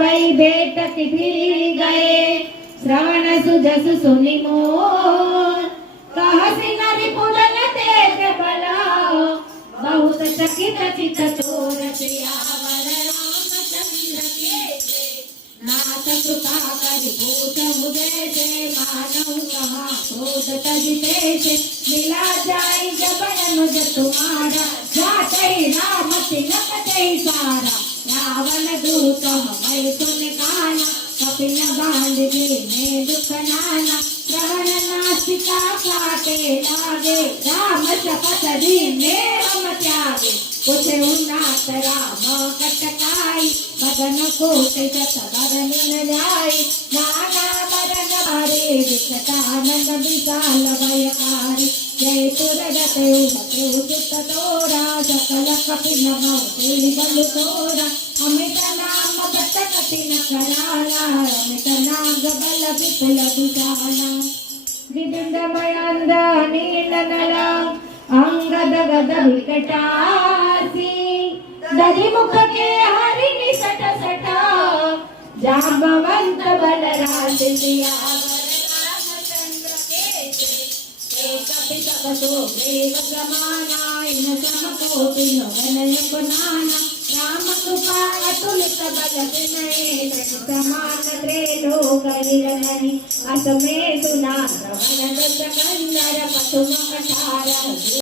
वही भेटत फिर गए श्रवण सुजसु सुनि मोर कहसि नरि पुदन तेज बला बहुत चकित चित चोर सियावर रामचंद्र के नाथ कृपा करि पूत मुझे से मानव कहा क्रोध तजिते से मिला जाई जब अनुज तुम्हारा जाते राम तिलकते सारा रावण दूत मैं सुन काना कपिल बांधे में दुख नाना ग्रहण नासिका काटे लागे राम शपथ दी में हम त्यागे कुछ उन्नाथ राम कटकाई बदन कोटे जत बदन जाई नाना बदन बारे विकटानंद विशाल भयकारी जय तुरगते उठते सुत तोरा सकल कपिल मौते बल तोरा अमित नाम बत कठिन कराला अमित नाग बल विपुल विशाला विदुंड मयांद नीलनल अंगद गद विकटासी दधि मुख के हरि निसट सटा जांबवंत बलराज सियावर रामचंद्र के कपि तपसो वेग समाना इन समको तिन वनय बनाना राम कृपा अतुलित बल विनय समान त्रैलोक निरनहि असमे सुना रवण दस कंदर पशु मकटार